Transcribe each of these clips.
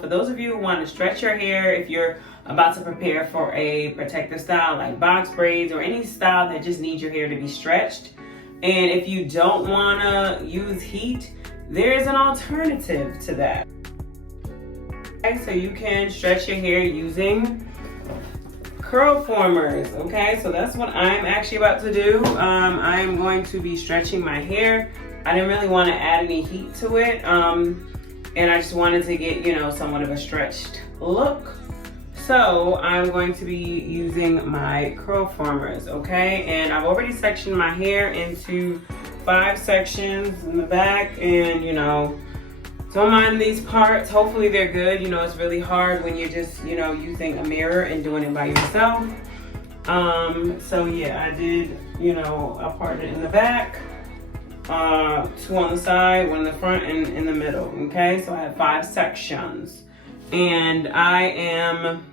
For those of you who want to stretch your hair, if you're about to prepare for a protective style like box braids or any style that just needs your hair to be stretched, and if you don't want to use heat, there's an alternative to that. Okay, so you can stretch your hair using curl formers. Okay, so that's what I'm actually about to do. I'm going to be stretching my hair. I didn't really want to add any heat to it, and I just wanted to get, you know, somewhat of a stretched look. So I'm going to be using my curl formers, okay? And I've already sectioned my hair into 5 sections in the back, and you know, don't mind these parts. Hopefully they're good. You know, it's really hard when you're just, you know, using a mirror and doing it by yourself. So yeah, I did, you know, I parted it in the back, 2 on the side, 1 in the front, and in the middle. Okay, so I have 5 sections, and I am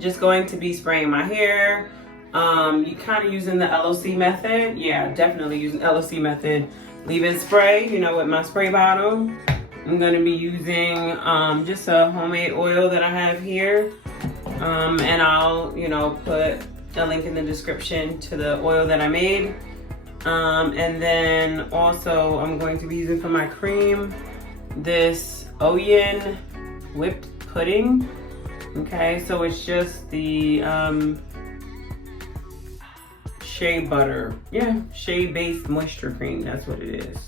just going to be spraying my hair. You kind of using the LOC method. Yeah, definitely using LOC method. Leave it spray, you know, with my spray bottle. I'm going to be using just a homemade oil that I have here. And I'll, you know, put a link in the description to the oil that I made. And then also I'm going to be using for my cream this Oyen whipped pudding. Okay, so it's just the shea butter. Yeah, shea based moisture cream, that's what it is.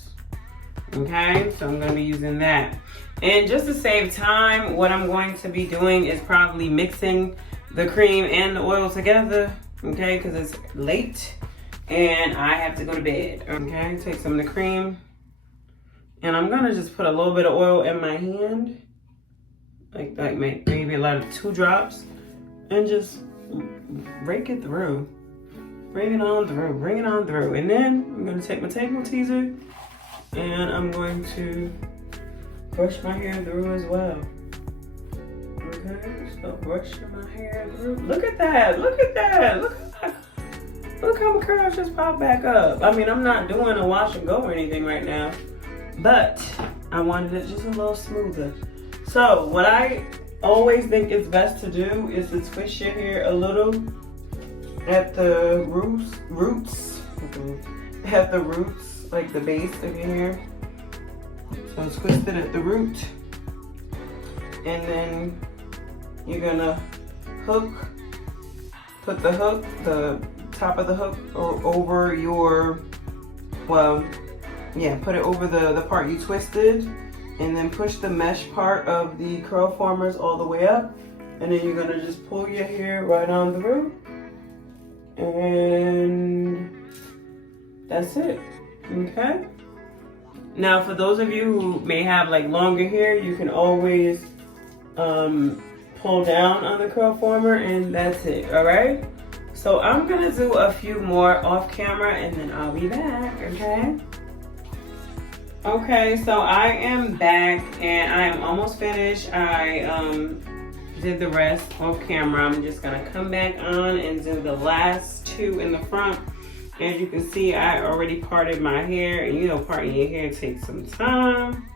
Okay, so I'm going to be using that. And just to save time, what I'm going to be doing is probably mixing the cream and the oil together. Okay, because it's late and I have to go to bed. Okay, take some of the cream, and I'm gonna just put a little bit of oil in my hand, like maybe a lot of 2 drops, and just rake it through. Bring it on through, bring it on through. And then I'm gonna take my table teaser and I'm going to brush my hair through as well. Okay, so brushing my hair through. Look at that, look at that, look at that. Look how my curls just popped back up. I mean, I'm not doing a wash and go or anything right now, but I wanted it just a little smoother. So what I always think is best to do is to twist your hair a little at the roots, at the roots, like the base of your hair. So twist it at the root, and then you're gonna put the top of the hook over your, well, yeah, put it over the part you twisted, and then push the mesh part of the curl formers all the way up, and then you're gonna just pull your hair right on through, and that's it. Okay, now for those of you who may have like longer hair, you can always pull down on the curl former, and that's it. All right, so I'm gonna do a few more off camera and then I'll be back. Okay. Okay, so I am back and I am almost finished. I did the rest off camera. I'm just gonna come back on and do the last 2 in the front. As you can see, I already parted my hair, and you know, parting your hair takes some time.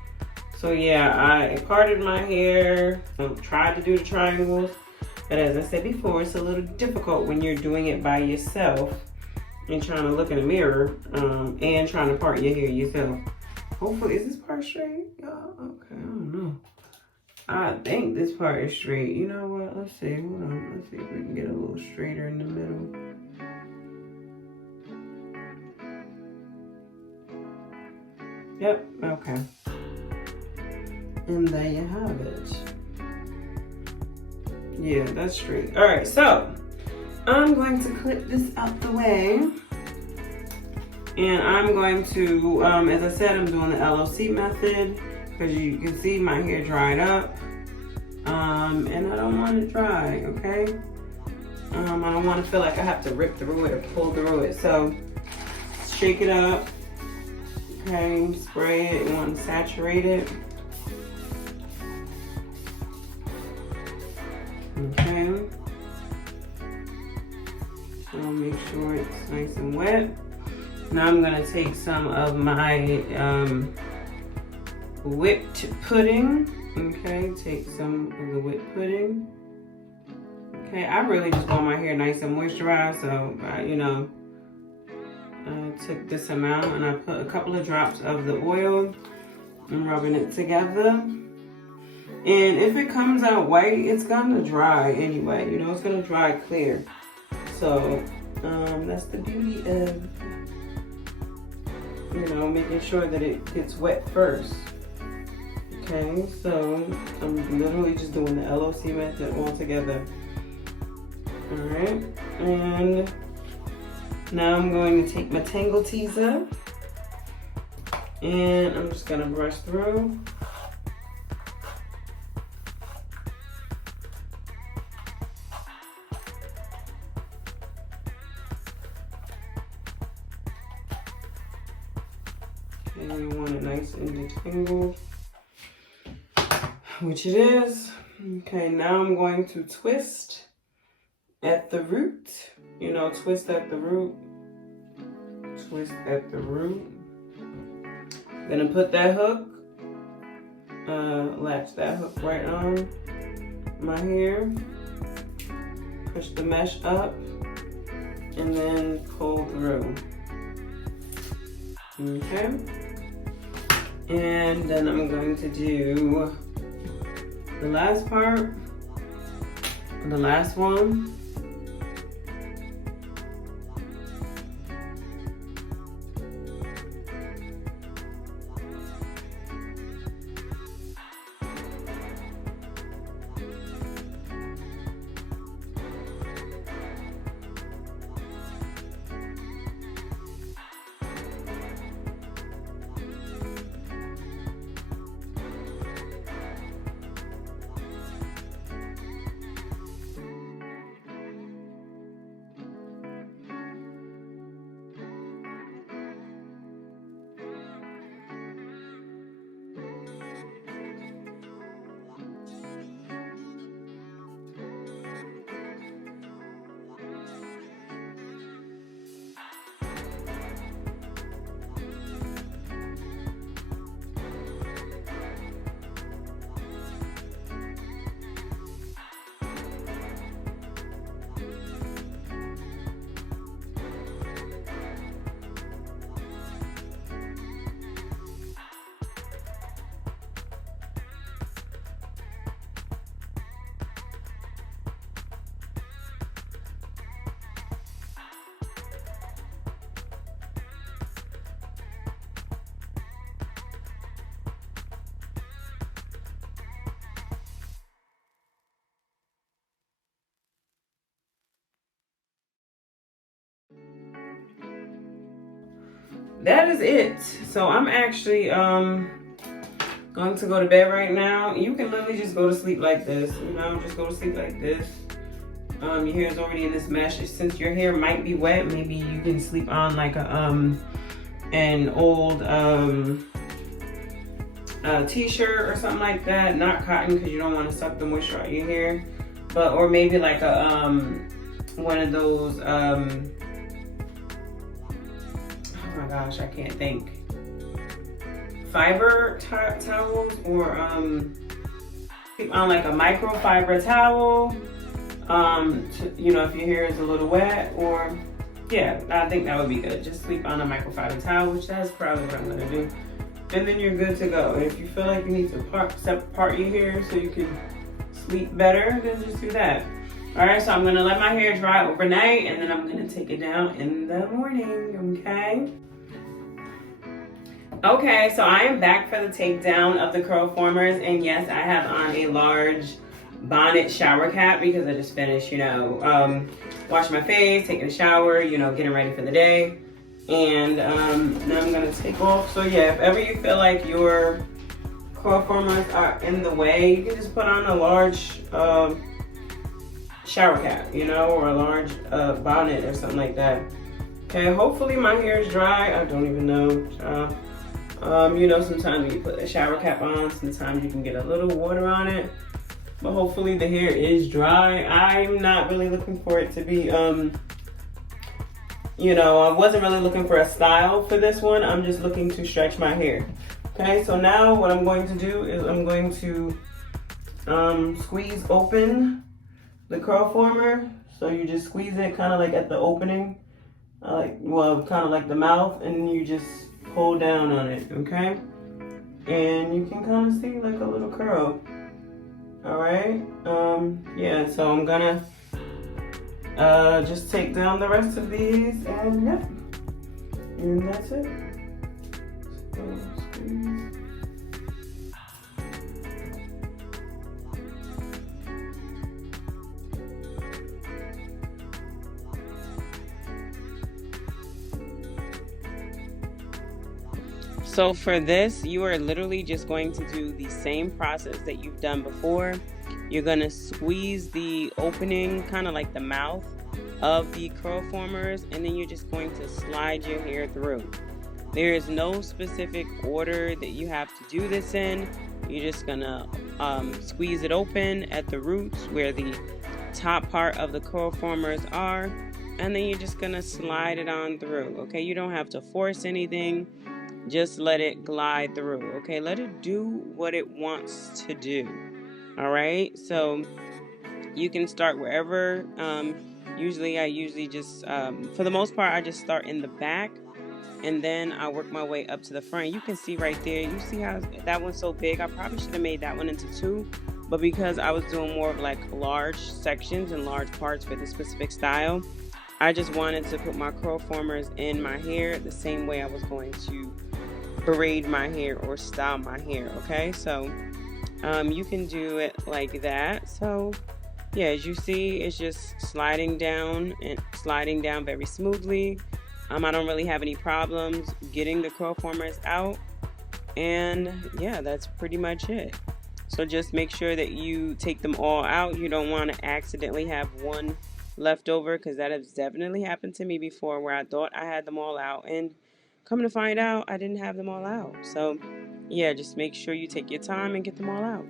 So yeah, I parted my hair, tried to do the triangles, but as I said before, it's a little difficult when you're doing it by yourself and trying to look in the mirror and trying to part your hair yourself. Hopefully, is this part straight? Y'all, okay, I don't know. I think this part is straight. You know what? Let's see. Hold on. Let's see if we can get a little straighter in the middle. Yep, okay. And there you have it. Yeah, that's straight. All right, so I'm going to clip this out the way. And I'm going to, as I said, I'm doing the LOC method because you can see my hair dried up. And I don't want it dry, okay? I don't want to feel like I have to rip through it or pull through it. So shake it up, okay? Spray it, you want to saturate it. Okay. So make sure it's nice and wet. Now I'm gonna take some of my whipped pudding Okay, take some of the whipped pudding. Okay, I really just want my hair nice and moisturized, so you know, I took this amount and I put a couple of drops of the oil and rubbing it together. And if it comes out white, it's gonna dry anyway. You know, it's gonna dry clear. So that's the beauty of, you know, making sure that it gets wet first. Okay, so I'm literally just doing the LOC method all together. All right, and now I'm going to take my Tangle Teaser and I'm just gonna brush through. And we want it nice and detangled, which it is. Okay, now I'm going to twist at the root. You know, twist at the root. Twist at the root. Gonna put that hook, latch that hook right on my hair. Push the mesh up and then pull through. Okay. And then I'm going to do the last part, the last one. That is it. So I'm actually going to go to bed right now. You can literally just go to sleep like this, you know, just go to sleep like this. Your hair is already in this mesh. Since your hair might be wet, maybe you can sleep on like a an old t-shirt or something like that. Not cotton, because you don't want to suck the moisture out of your hair. But or maybe like a one of those oh my gosh, I can't think. Fiber towels, or keep on like a microfiber towel. You know, if your hair is a little wet, or yeah, I think that would be good. Just sleep on a microfiber towel, which that's probably what I'm gonna do. And then you're good to go. And if you feel like you need to part your hair so you can sleep better, then just do that. All right, so I'm gonna let my hair dry overnight, and then I'm gonna take it down in the morning, okay? Okay, so I am back for the takedown of the curl formers, and yes, I have on a large bonnet shower cap because I just finished, you know, washing my face, taking a shower, you know, getting ready for the day. And now I'm gonna take off. So yeah, if ever you feel like your curl formers are in the way, you can just put on a large shower cap, you know, or a large bonnet or something like that. Okay, hopefully my hair is dry. I don't even know. You know, sometimes you put a shower cap on, sometimes you can get a little water on it. But hopefully the hair is dry. I'm not really looking for it to be, you know, I wasn't really looking for a style for this one. I'm just looking to stretch my hair. Okay, so now what I'm going to do is I'm going to squeeze open the curl former. So you just squeeze it kind of like at the opening, well, kind of like the mouth, and then you just pull down on it, okay? And you can kind of see like a little curl. All right, yeah, so I'm gonna just take down the rest of these, and yeah, and that's it. So, squeeze. So for this, you are literally just going to do the same process that you've done before. You're going to squeeze the opening, kind of like the mouth of the curl formers, and then you're just going to slide your hair through. There is no specific order that you have to do this in. You're just going to squeeze it open at the roots where the top part of the curl formers are, and then you're just going to slide it on through. Okay, you don't have to force anything. Just let it glide through, okay? Let it do what it wants to do, all right? So you can start wherever. Usually I just, for the most part, I just start in the back, and then I work my way up to the front. You can see right there, you see how that one's so big? I probably should have made that one into two, but because I was doing more of like large sections and large parts for this specific style, I just wanted to put my curl formers in my hair the same way I was going to braid my hair or style my hair, okay? So you can do it like that. So yeah, as you see, it's just sliding down very smoothly. I don't really have any problems getting the curl formers out, and yeah, that's pretty much it. So just make sure that you take them all out. You don't want to accidentally have one left over, because that has definitely happened to me before, where I thought I had them all out, and come to find out, I didn't have them all out. So yeah, just make sure you take your time and get them all out.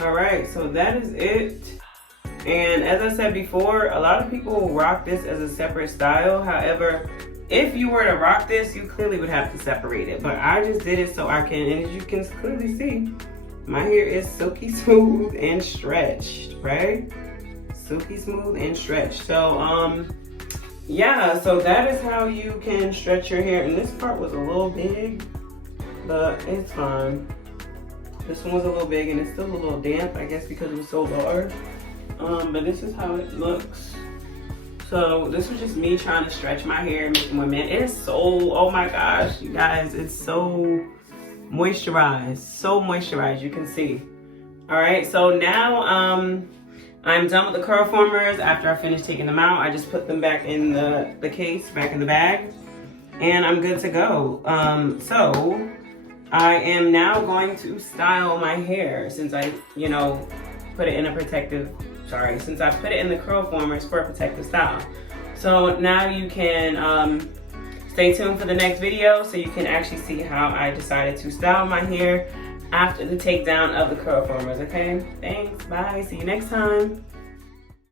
All right, so that is it. And as I said before, a lot of people rock this as a separate style. However, if you were to rock this, you clearly would have to separate it. But I just did it so I can, and as you can clearly see, my hair is silky smooth and stretched, right? Silky smooth and stretched. So, yeah, so that is how you can stretch your hair. And this part was a little big, but it's fine. This one was a little big, and it's still a little damp, I guess, because it was so large. But this is how it looks. So this was just me trying to stretch my hair and make it more man. It is so, oh my gosh, you guys, it's so moisturized, you can see. All right, so now I'm done with the curl formers. After I finished taking them out, I just put them back in the case, back in the bag, and I'm good to go. So I am now going to style my hair, since I, put it in a protective, since I put it in the curl formers for a protective style. So now you can stay tuned for the next video so you can actually see how I decided to style my hair after the takedown of the curl formers, okay? Thanks, bye, see you next time.